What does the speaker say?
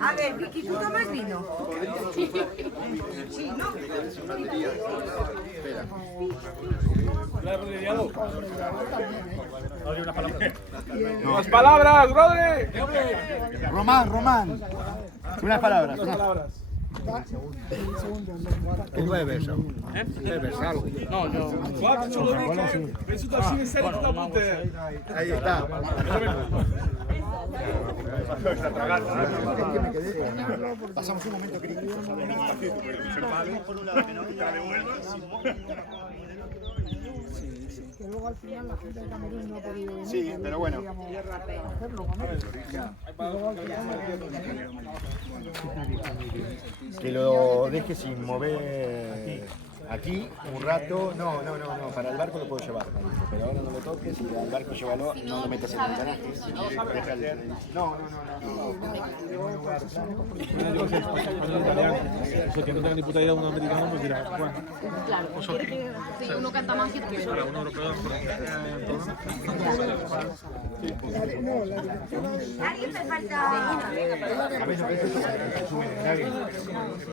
A ver, Vicky, ¿tú tomas vino? Sí, ¿no? ¡Unas palabras, Rodri! Román. Unas palabras. Che vuoi verso? Vuoi versarlo? No, no. Guarda, ce lo dico. Penso da fine serie da punte. Ahí está. Pasamos un momento crítico. Por un lado que no te la devuelvas. Que luego al final la gente de Camerún no ha podido venir. Sí, pero bueno. Hacerlo con él. Que lo deje sin mover aquí un rato. No, para el barco lo puedo llevar, me dice, pero ahora no lo toques y al barco llévalo, no lo metas en el garaje. No. Eso que no tenga ni puta idea de un americano, pues dirá, bueno. Claro, quiere que si uno canta más que tú. Un europeo, ¿Alguien me falta? A veces